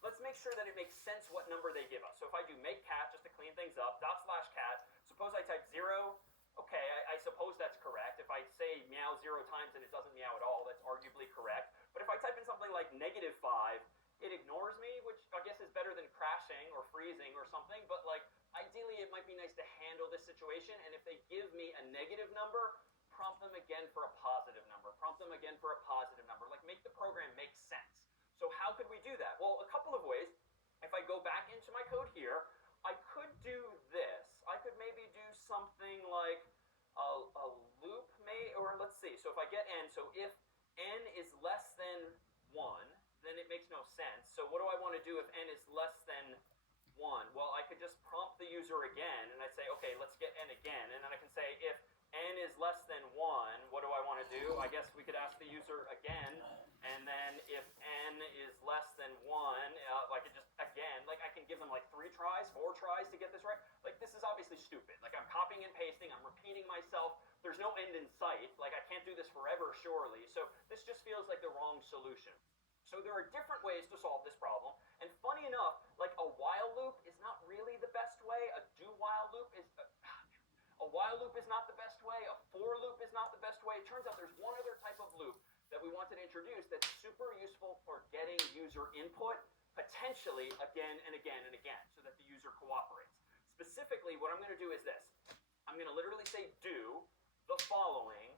let's make sure that it makes sense what number they give us. So if I do make cat, just to clean things up, /cat, suppose I type 0, okay, I suppose that's correct. If I say meow 0 times and it doesn't meow at all, that's arguably correct. But if I type in something like -5, it ignores me, which I guess is better than crashing or freezing or something, but like ideally it might be nice to handle this situation, and if they give me a negative number, prompt them again for a positive number, prompt them again for a positive number, like make the program make sense. So how could we do that? Well, a couple of ways. If I go back into my code here, I could do this. I could maybe do something like a loop, or let's see, so if I get n, so if n is less than 1, then it makes no sense. So what do I want to do if n is less than 1? Well, I could just prompt the user again, and I'd say, okay, let's get n again, and then I can say if n is less than 1, what do I want to do? I guess we could ask the user again, and then if n is less than 1, I could just, again, like I can give them like 3 tries, 4 tries to get this right. Like this is obviously stupid. Like I'm copying and pasting, I'm repeating myself, there's no end in sight, like I can't do this forever, surely, so this just feels like the wrong solution. So there are different ways to solve this problem, and funny enough, like a while loop is not really the best way, a do-while loop is, a while loop is not the best way, a for loop is not the best way. It turns out there's one other type of loop that we wanted to introduce that's super useful for getting user input, potentially again and again and again, so that the user cooperates. Specifically, what I'm going to do is this. I'm going to literally say do the following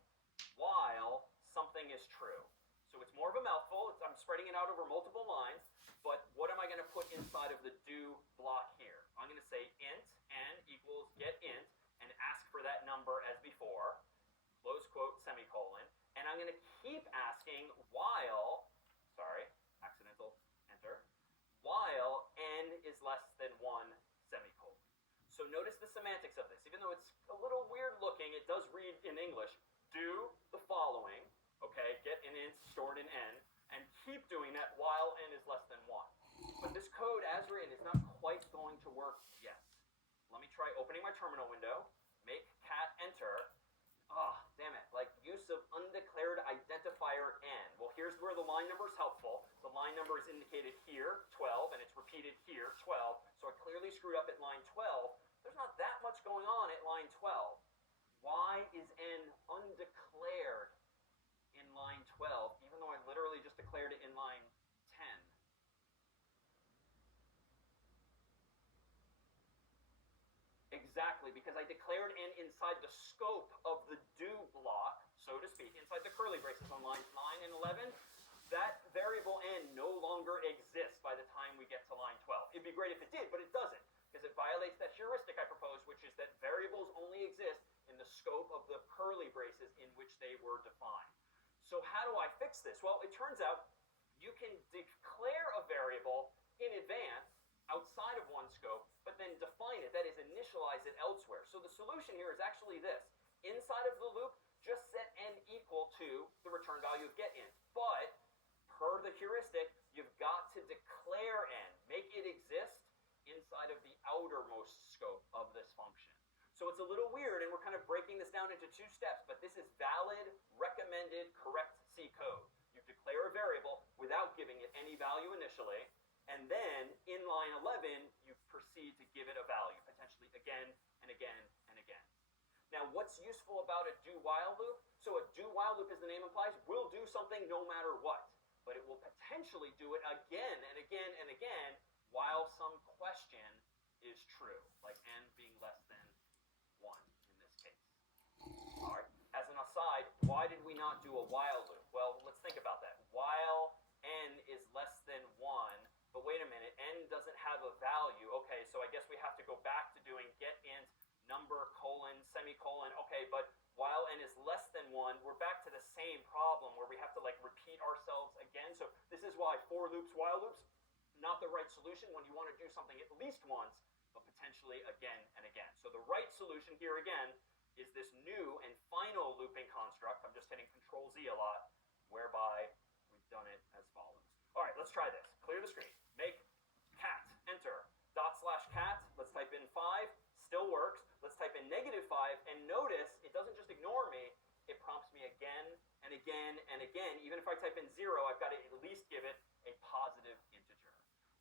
while something is true. So it's more of a mouthful. I'm spreading it out over multiple lines, but what am I going to put inside of the do block here? I'm going to say int n equals get int and ask for that number as before, close quote, semicolon, and I'm going to keep asking while, accidental enter, while n is less than 1 semicolon. So notice the semantics of this. Even though it's a little weird looking, it does read in English, do the following, okay, get an int stored in n, and keep doing that while n is less than 1. But this code, as written, is not quite going to work yet. Let me try opening my terminal window, make cat enter. Damn it, like use of undeclared identifier n. Well, here's where the line number is helpful. The line number is indicated here, 12, and it's repeated here, 12. So I clearly screwed up at line 12. There's not that much going on at line 12. Why is n undeclared in line 12, even though I literally just declared it in line 10? Exactly, because I declared n inside the scope of the do block, so to speak, inside the curly braces on lines 9 and 11. That variable n no longer exists by the time we get to line 12. It'd be great if it did, but it doesn't, because it violates that heuristic I proposed, which is that variables only exist in the scope of the curly braces in which they were defined. So how do I fix this? Well, it turns out you can declare a variable in advance outside of one scope, but then define it, that is, initialize it elsewhere. So the solution here is actually this. Inside of the loop, just set n equal to the return value of get int. But per the heuristic, you've got to declare n, make it exist inside of the outermost scope of this function. So it's a little weird, and we're kind of breaking this down into 2 steps, but this is valid, recommended, correct C code. You declare a variable without giving it any value initially, and then in line 11, you proceed to give it a value, potentially again and again and again. Now, what's useful about a do-while loop? So a do-while loop, as the name implies, will do something no matter what, but it will potentially do it again and again and again while some question is true, like n being less than 1 in this case. All right. As an aside, why did we not do a while loop? Well, let's think about that. While n is less than 1, but wait a minute, n doesn't have a value. Okay, so I guess we have to go back to doing get int number colon semicolon. Okay, but while n is less than 1, we're back to the same problem where we have to like repeat ourselves again. So this is why for loops, while loops, not the right solution when you want to do something at least once, but potentially again and again. So the right solution here again is this new and final looping construct. I'm just hitting Control Z a lot, whereby we've done it as follows. All right, let's try this. Clear the screen. Make cat, enter, /cat. Let's type in 5, still works. Let's type in -5, and notice it doesn't just ignore me, it prompts me again and again and again. Even if I type in 0, I've got to at least give it a positive integer.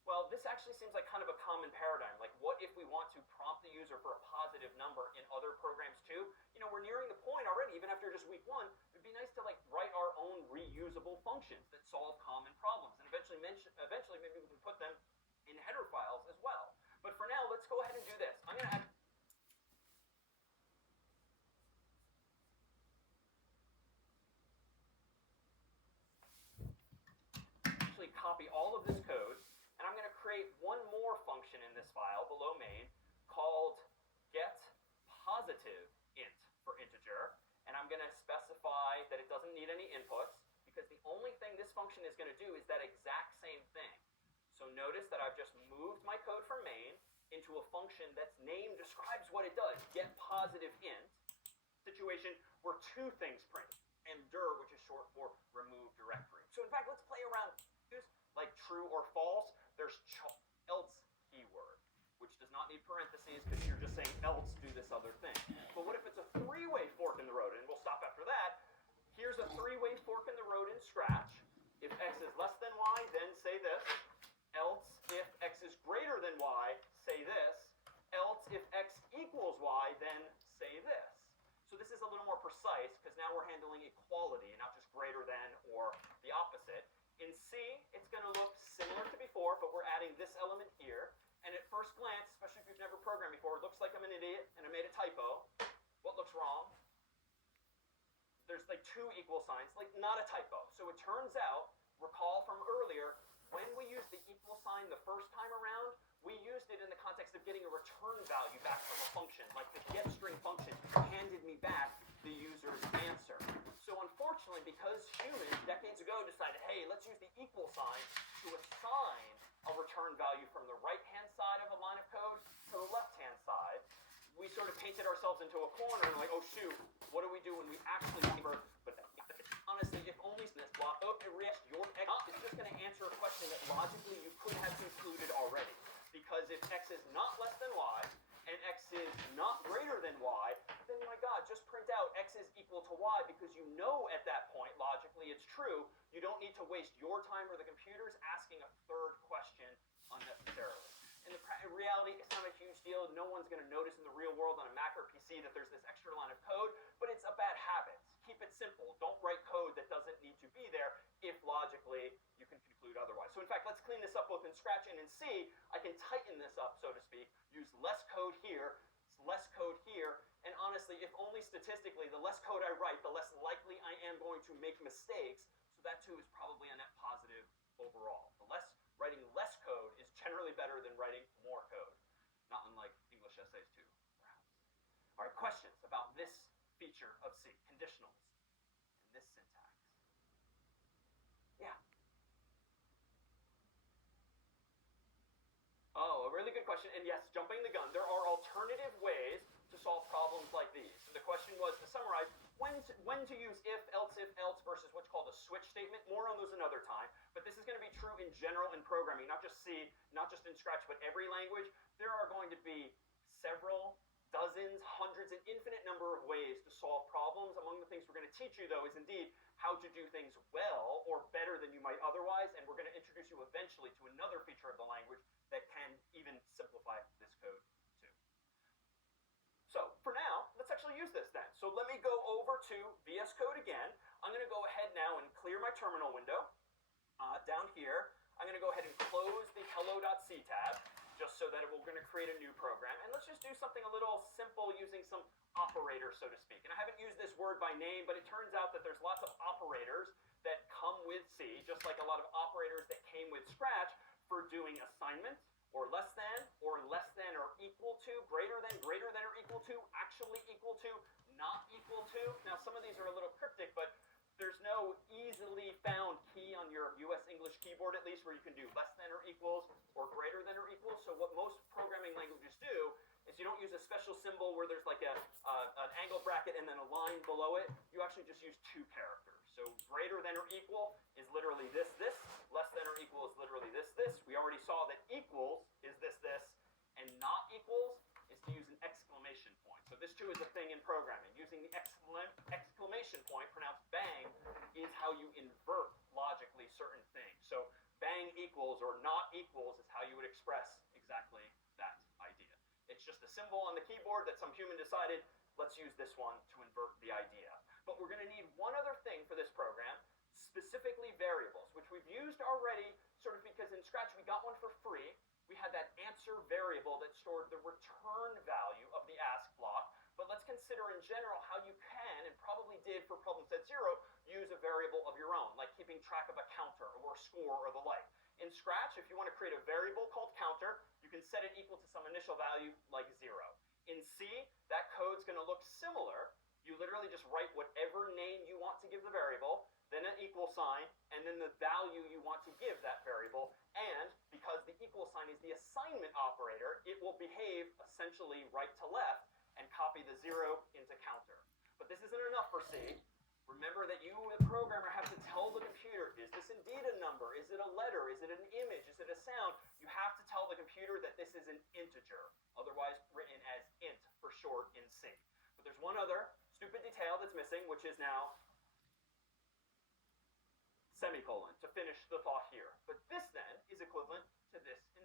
Well, this actually seems like kind of a common paradigm. Like, what if we want to prompt the user for a positive number in other programs too? We're nearing the point already, even after just week 1, it'd be nice to like write our own reusable functions that solve common problems. And eventually maybe we can put them in header files as well. But for now, let's go ahead and do this. I'm going to actually copy all of this code, and I'm going to create one more function in this file below main called getPositiveInt for integer, and I'm going to specify that it doesn't need any inputs, because the only thing this function is going to do is that exact same thing. So notice that I've just moved my code from main into a function that's name describes what it does, getPositiveInt, situation where two things print, and dir, which is short for remove directory. So in fact, let's play around like true or false. There's else keyword, which does not need parentheses because you're just saying else do this other thing. But what if it's a three-way fork in the road? And we'll stop after that. Here's a three-way fork in the road in Scratch. If x is less than y, then say this. Else if x is greater than y, say this. Else if x equals y, then say this. So this is a little more precise because now we're handling equality, not just greater than or the opposite. In C, it's going to look similar to before, but we're adding this element here. And at first glance, especially if you've never programmed before, it looks like I'm an idiot and I made a typo. What looks wrong? There's like two equal signs, like not a typo. So it turns out, recall from earlier, when we used the equal sign the first time around, we used it in the context of getting a return value back from a function. Like the getString function handed me back the user's answer. So unfortunately, because humans decades ago decided, hey, let's use the equal sign to assign a return value from the right-hand side of a line of code to the left-hand side, we sort of painted ourselves into a corner and like, oh shoot, what do we do when we actually convert? But honestly, if only this block, oh, it reacts your x, it's just going to answer a question that logically you could have concluded already. Because if x is not less than y, and x is not greater than y, then my god, just print out x is equal to y, because you know at that point, logically it's true, you don't need to waste your time or the computer's asking a third question unnecessarily. In reality, it's not a huge deal. No one's going to notice in the real world on a Mac or PC that there's this extra line of code, but it's a bad habit. Keep it simple. Don't write code that doesn't need to be there if logically you can conclude otherwise. So in fact, let's clean this up both in Scratch and in C. I can tighten this up, so to speak, use less code here, less code here, and honestly, if only statistically, the less code I write, the less likely I am going to make mistakes, so that too is probably a net positive overall. Writing less code is generally better than writing more code, not unlike English essays too, perhaps. All right, questions about this feature of C, conditionals, and this syntax? Yeah. Oh, a really good question, and yes, jumping the gun, there are alternative ways to solve problems like these. And the question was, to summarize, when to use if, else versus what's called a switch statement. More on those another time, but this is going to be true in general in programming, not just C, not just in Scratch, but every language. There are going to be several, dozens, hundreds, an infinite number of ways to solve problems. Among the things we're going to teach you, though, is indeed how to do things well or better than you might otherwise, and we're going to introduce you eventually to another feature of the language that can even simplify this code too. So for now, let's actually use this then. So let me go over to VS Code again. I'm going to go ahead now and clear my terminal window. Down here, I'm going to go ahead and close the hello.c tab, just so that we're going to create a new program. And let's just do something a little simple using some operators, so to speak. And I haven't used this word by name, but it turns out that there's lots of operators that come with C, just like a lot of operators that came with Scratch for doing assignments, or less than or equal to, greater than or equal to, actually equal to, not equal to. Now some of these are a little cryptic, but there's no easily found key on your US English keyboard, at least, where you can do less than or equals or greater than or equals. So what most programming languages do is you don't use a special symbol where there's like an angle bracket and then a line below it. You actually just use two characters. So greater than or equal is literally this, less than or equal is literally this. We already saw that equals is this, and not equals is to use an exclamation point. So this too is a thing in programming. Using the exclamation point, pronounced bang, is how you invert logically certain things. So bang equals or not equals is how you would express exactly that idea. It's just a symbol on the keyboard that some human decided, let's use this one to invert the idea. But we're going to need one other thing for this program, specifically variables, which we've used already sort of because in Scratch we got one for free. We had that answer variable that stored the return value of the ask block. But let's consider in general how you can, and probably did for problem set 0, use a variable of your own, like keeping track of a counter or a score or the like. In Scratch, if you want to create a variable called counter, you can set it equal to some initial value like 0. In C, that code's going to look similar. You literally just write whatever name you want to give the variable, then an equal sign, and then the value you want to give that variable. And because the equal sign is the assignment operator, it will behave essentially right to left and copy the 0 into counter. But this isn't enough for C. Remember that you, the programmer, have to tell the computer, is this indeed a number? Is it a letter? Is it an image? Is it a sound? You have to tell the computer that this is an integer, otherwise written as int for short in C. But there's one other stupid detail that's missing, which is now semicolon to finish the thought here. But this then is equivalent to this in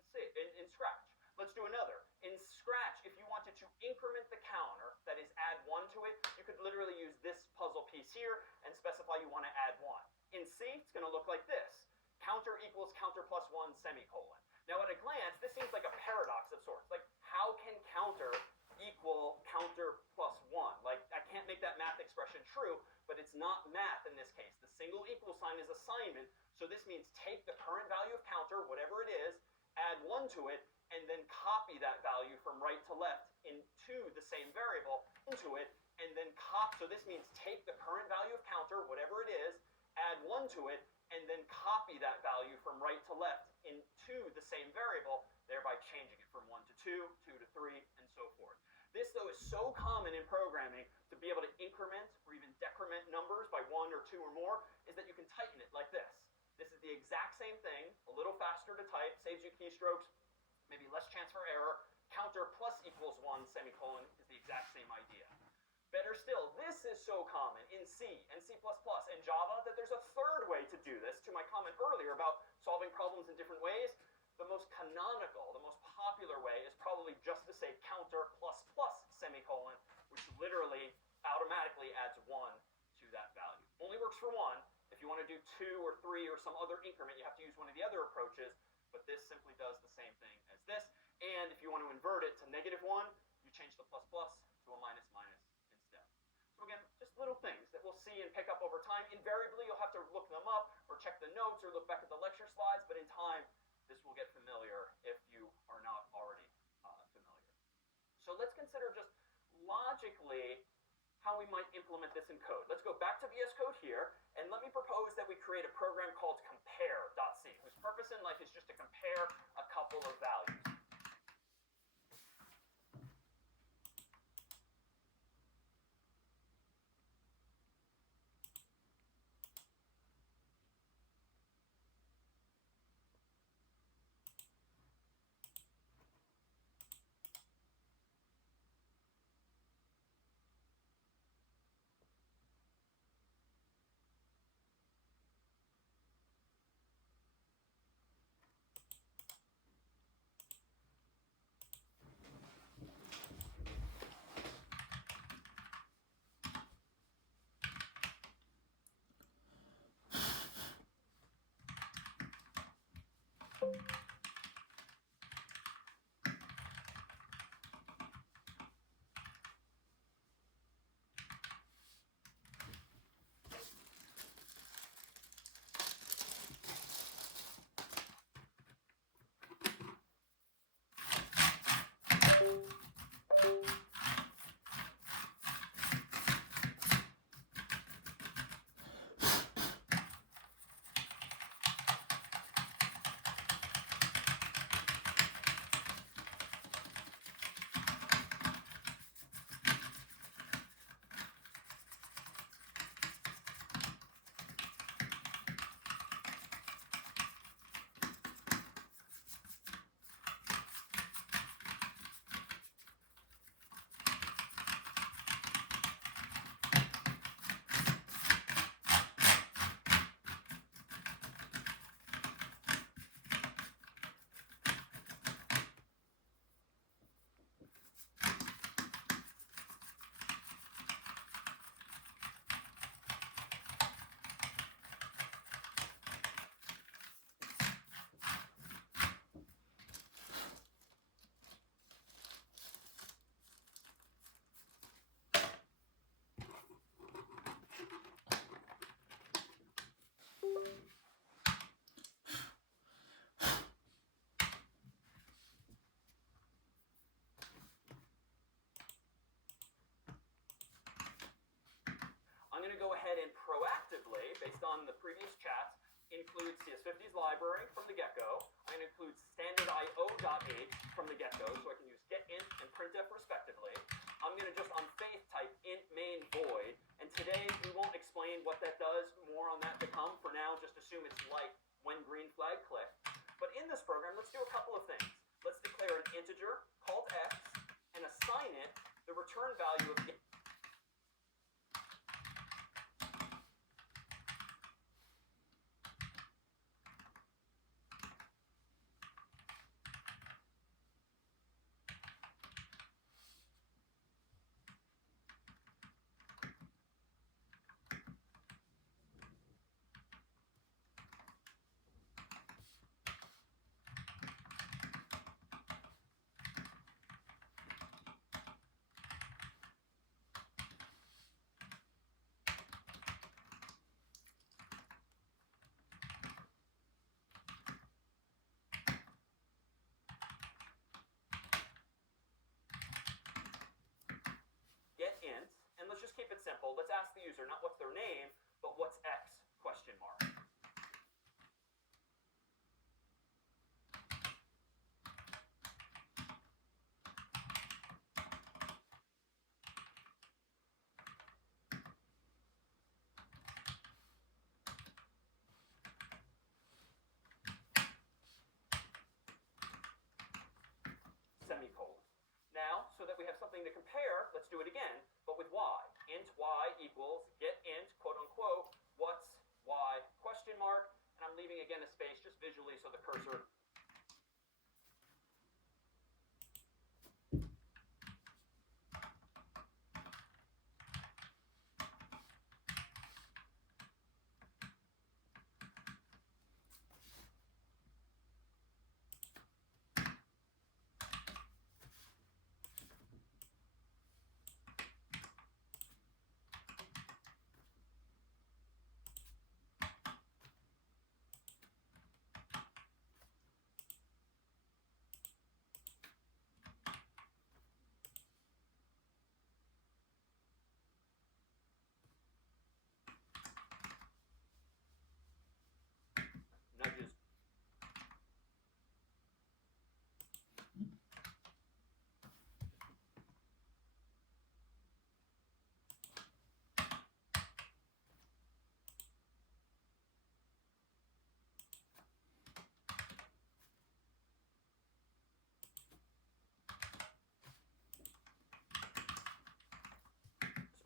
Scratch. Let's do another. In Scratch, if you wanted to increment the counter, that is add 1 to it, you could literally use this puzzle piece here and specify you want to add 1. In C, it's going to look like this. Counter equals counter plus 1 semicolon. Now at a glance, this seems like a paradox of sorts. Like, how can counter equal counter plus 1? Like, I can't make that math expression true, but it's not math in this case. The single equal sign is assignment, so this means take the current value of counter, whatever it is, add 1 to it, and then copy that value from right to left into the same variable into it, and then so this means take the current value of counter, whatever it is, add 1 to it, and then copy that value from right to left into the same variable, thereby changing it from 1 to 2, 2 to 3, and so forth. This, though, is so common in programming to be able to increment or even decrement numbers by 1 or 2 or more, is that you can tighten it like this. This is the exact same thing, a little faster to type, saves you keystrokes, maybe less chance for error. Counter plus equals 1 semicolon is the exact same idea. Better still, this is so common in C and C++ and Java that there's a third way to do this. To my comment earlier about solving problems in different ways, the most canonical, the most popular way is probably just to say counter plus plus semicolon, which literally automatically adds 1 to that value. Only works for 1. If you want to do 2 or 3 or some other increment, you have to use one of the other approaches, but this simply does the same thing as this. And if you want to invert it to -1, you change the plus plus to a minus minus instead. So again, just little things that we'll see and pick up over time. Invariably, you'll have to look them up or check the notes or look back at the lecture slides, but in time, this will get familiar if you are not already familiar. So let's consider just logically how we might implement this in code. Let's go back to VS Code here, and let me propose that we create a program called compare.c, whose purpose in life is just to compare a couple of values. to go ahead and proactively, based on the previous chats, include CS50's library from the get-go. I'm going to include standard IO.h from the get-go, so I can use getInt and printf respectively. I'm going to just on faith type int main void, and today we won't explain what that does, more on that to come. For now, just assume it's like when green flag click. But in this program, let's do a couple of things. Let's declare an integer called x and assign it the return value of getInt, and let's just keep it simple. Let's ask the user not what's their name, but what's x, question mark. Semicolon. Now, so that we have something to compare, let's do it again, but with y. Int y equals getInt, quote unquote, what's y, question mark, and I'm leaving again a space just visually so the cursor. Nudges.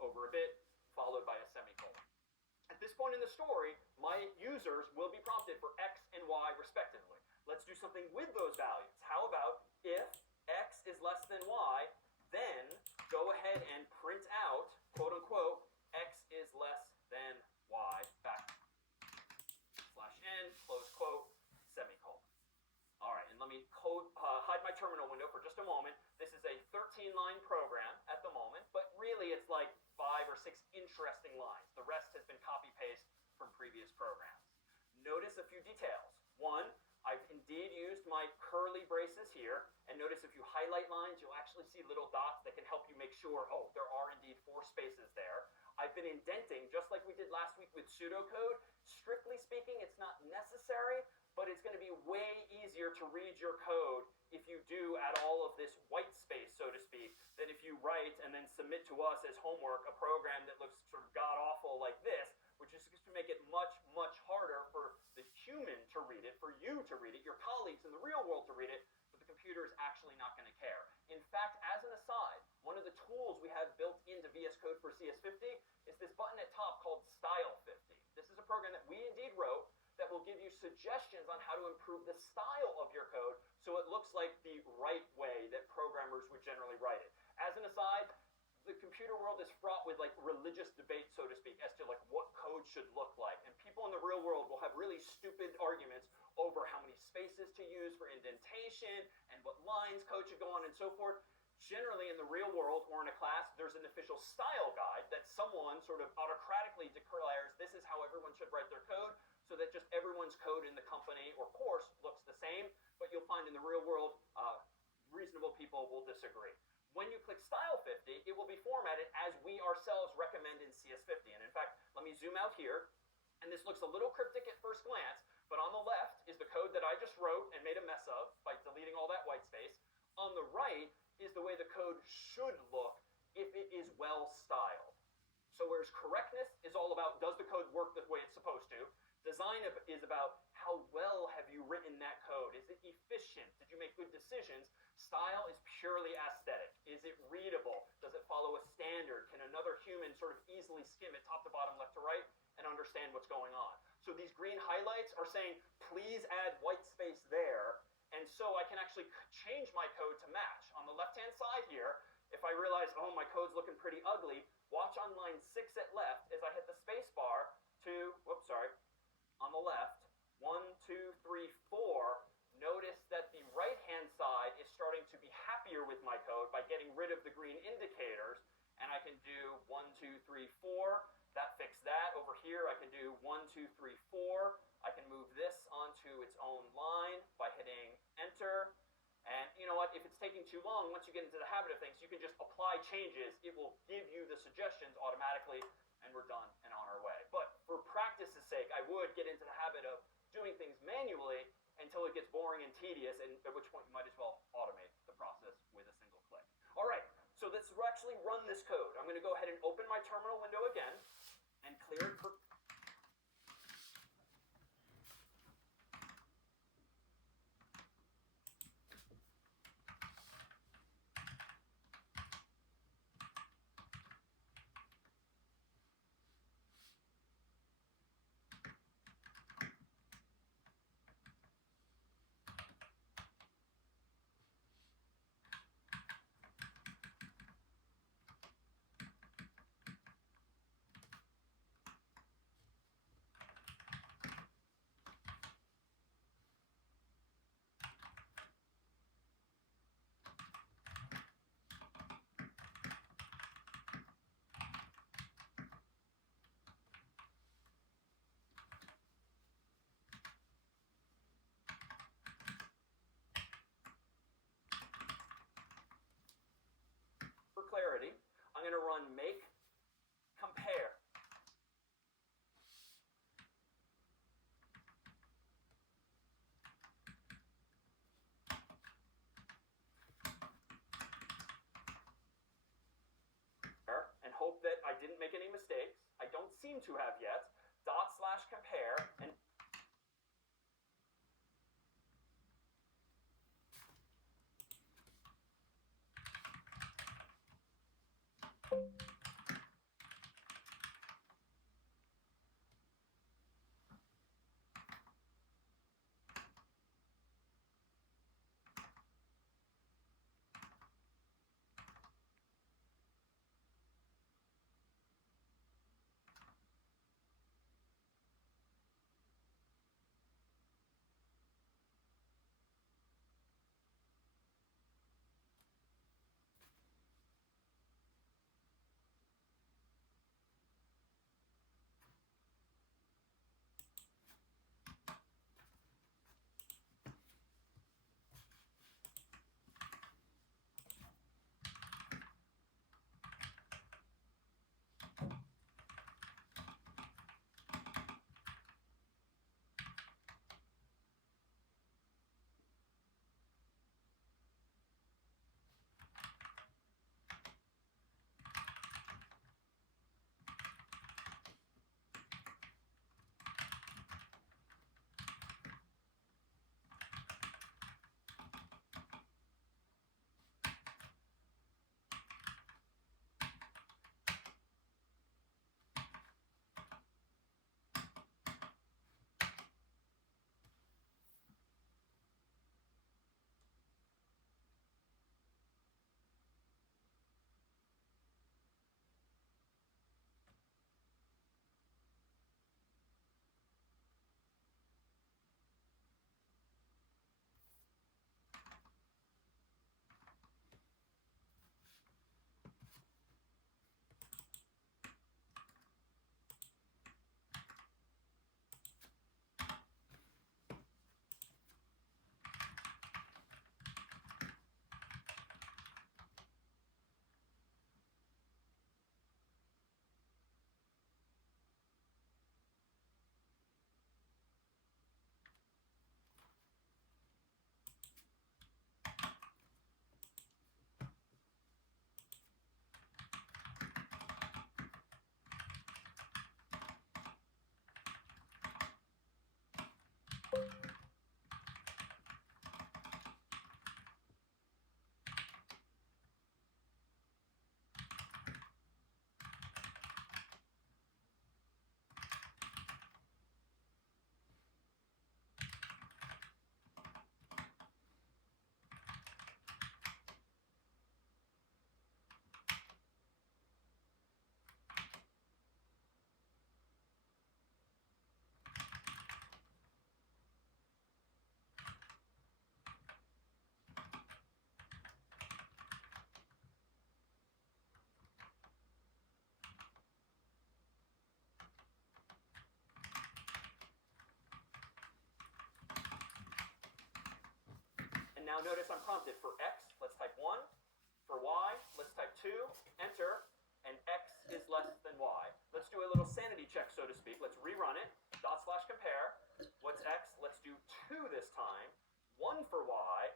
Over a bit, followed by a semicolon. At this point in the story, my users will be prompted for x and y respectively. Let's do something with those values. How about if x is less than y, then go ahead and print out, quote unquote, x is less than y, back, /n, close quote, semicolon. All right, and let me hide my terminal window for just a moment. This is a 13-line program at the moment, but really it's like 5 or 6 interesting lines. The rest has been copy-paste from previous programs. Notice a few details. One, I've indeed used my curly braces here, and notice if you highlight lines, you'll actually see little dots that can help you make sure, oh, there are indeed 4 spaces there. I've been indenting, just like we did last week with pseudocode. Strictly speaking, it's not necessary, but it's going to be way easier to read your code if you do add all of this white space, so to speak, than if you write and then submit to us as homework a program that looks sort of god-awful like this, which is just to make it much, much harder for the human to read it, for you to read it, your colleagues in the real world to read it, but the computer is actually not going to care. In fact, as an aside, one of the tools we have built into VS Code for CS50 is this button at top called Style50. This is a program that we indeed wrote that will give you suggestions on how to improve the style of your code so it looks like the right way that programmers would generally write it. As an aside, the computer world is fraught with like religious debate, so to speak, as to like what code should look like. And people in the real world will have really stupid arguments over how many spaces to use for indentation and what lines code should go on and so forth. Generally in the real world or in a class, there's an official style guide that someone sort of autocratically declares this is how everyone should write their code, so that just everyone's code in the company or course looks the same, but you'll find in the real world, reasonable people will disagree. When you click Style 50, it will be formatted as we ourselves recommend in CS50. And in fact, let me zoom out here, and this looks a little cryptic at first glance, but on the left is the code that I just wrote and made a mess of by deleting all that white space. On the right is the way the code should look if it is well styled. So whereas correctness is all about, does the code work the way it's supposed to? Design is about, how well have you written that code? Is it efficient? Did you make good decisions? Style is purely aesthetic. Is it readable? Does it follow a standard? Can another human sort of easily skim it top to bottom, left to right, and understand what's going on? So these green highlights are saying, please add white space there, and so I can actually change my code to match. On the left-hand side here, if I realize, oh, my code's looking pretty ugly, watch on line 6 at left as I hit the space bar to, on the left, 1, 2, 3, 4, notice that the right-hand side is starting to be happier with my code by getting rid of the green indicators, and I can do 1, 2, 3, 4, that fixed that. Over here, I can do 1, 2, 3, 4. I can move this onto its own line by hitting enter. And you know what, if it's taking too long, once you get into the habit of things, you can just apply changes. It will give you the suggestions automatically, and we're done and on our way. But for practice's sake, I would get into the habit of doing things manually until it gets boring and tedious, and at which point you might as well automate the process with a single click. All right, so let's actually run this code. I'm going to go ahead and open my terminal window again and clear it for... For clarity, I'm going to run make compare. And hope that I didn't make any mistakes. I don't seem to have yet. /compare and Now notice I'm prompted for x, let's type 1. For y, let's type 2, enter, and x is less than y. Let's do a little sanity check, so to speak. Let's rerun it. /compare. What's x? Let's do 2 this time. 1 for y,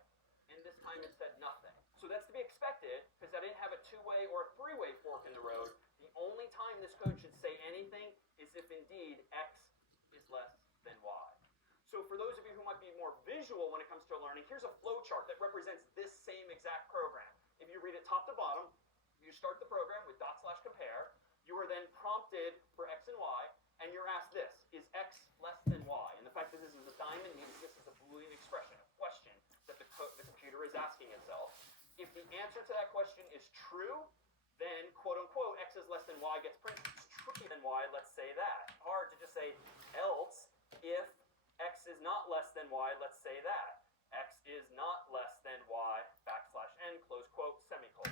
and this time it said nothing. So that's to be expected, because I didn't have a 2-way or a 3-way fork in the road. The only time this code should say anything is if indeed x is less than y. So for those of you who might be more visual when it comes to learning, here's a flowchart that represents this same exact program. If you read it top to bottom, you start the program with ./compare. You are then prompted for x and y, and you're asked this: is x less than y? And the fact that this is a diamond means this is a Boolean expression, a question that the computer is asking itself. If the answer to that question is true, then quote unquote x is less than y gets printed. It's true than y, let's say that. Hard to just say else. If x is not less than y, let's say that. X is not less than y, \n, close quote, semicolon.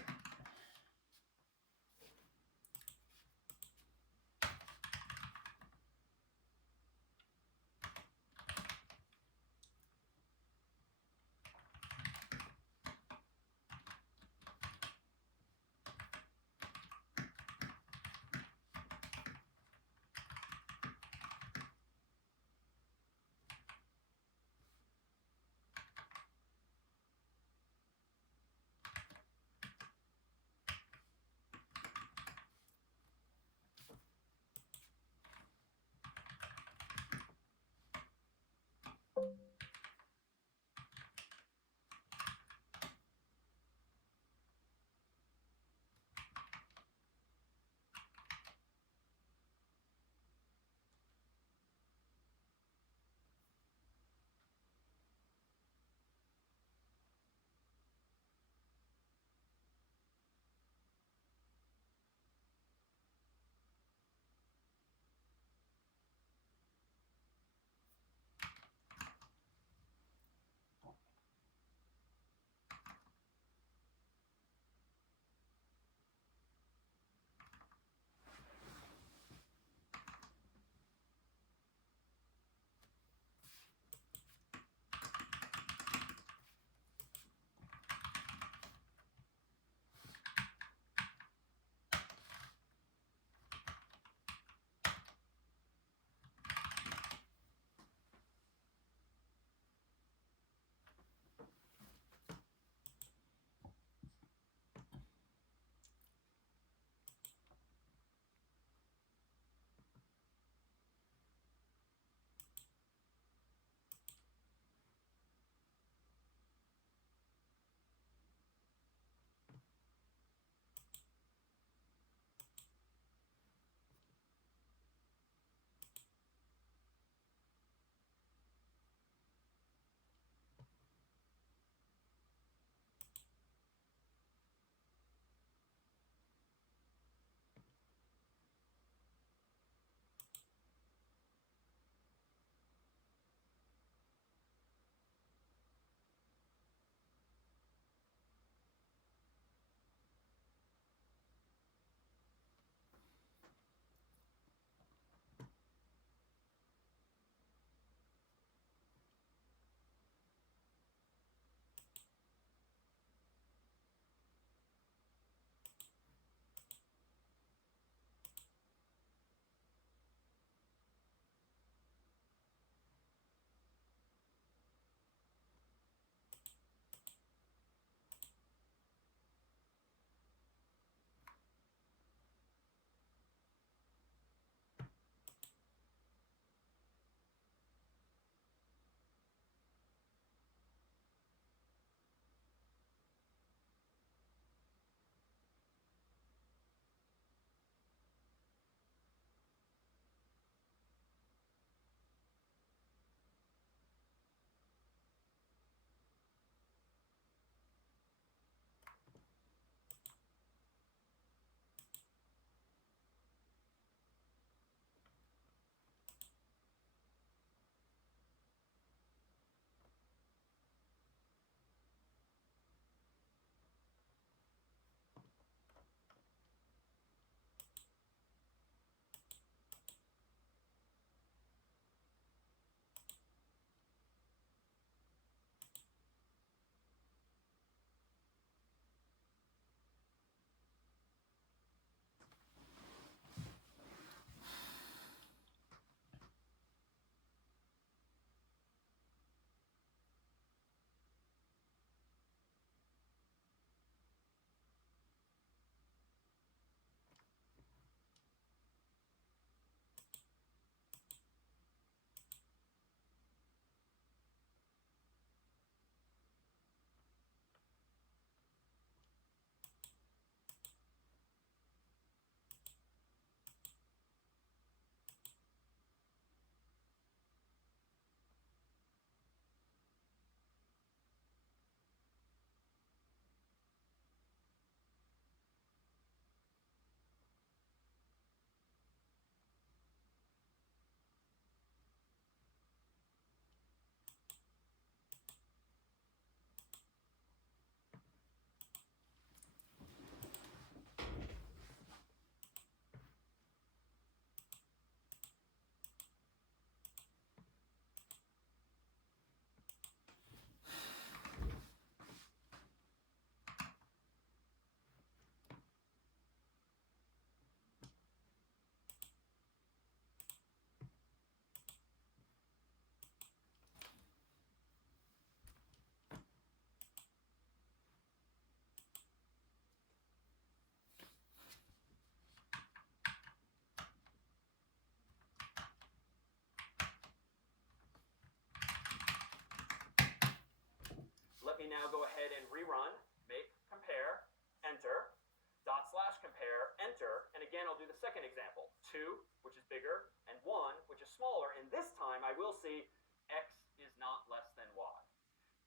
me now go ahead and rerun, make, compare, enter, dot slash compare, enter, and again I'll do the second example, 2, which is bigger, and 1, which is smaller, and this time I will see x is not less than y.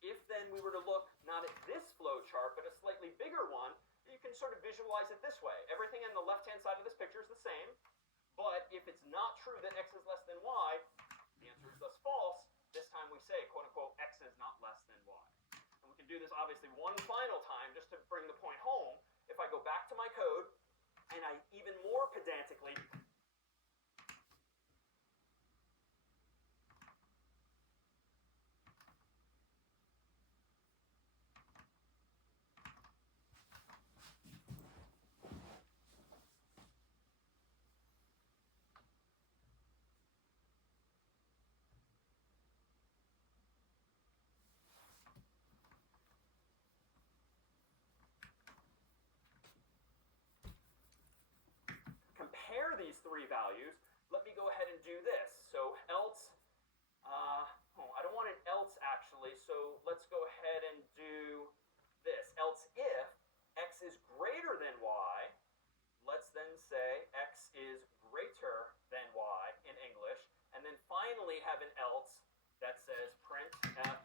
If then we were to look not at this flow chart, but a slightly bigger one, you can sort of visualize it this way. Everything on the left-hand side of this picture is the same, but if it's not true that x is less than y, the answer is thus false. This time we say, quote unquote, x is not less than y. And we can do this obviously one final time just to bring the point home. If I go back to my code and I even more pedantically compare these three values, let me go ahead and do this. So else, I don't want an else actually, so let's go ahead and do this. Else if x is greater than y, let's then say x is greater than y in English, and then finally have an else that says print f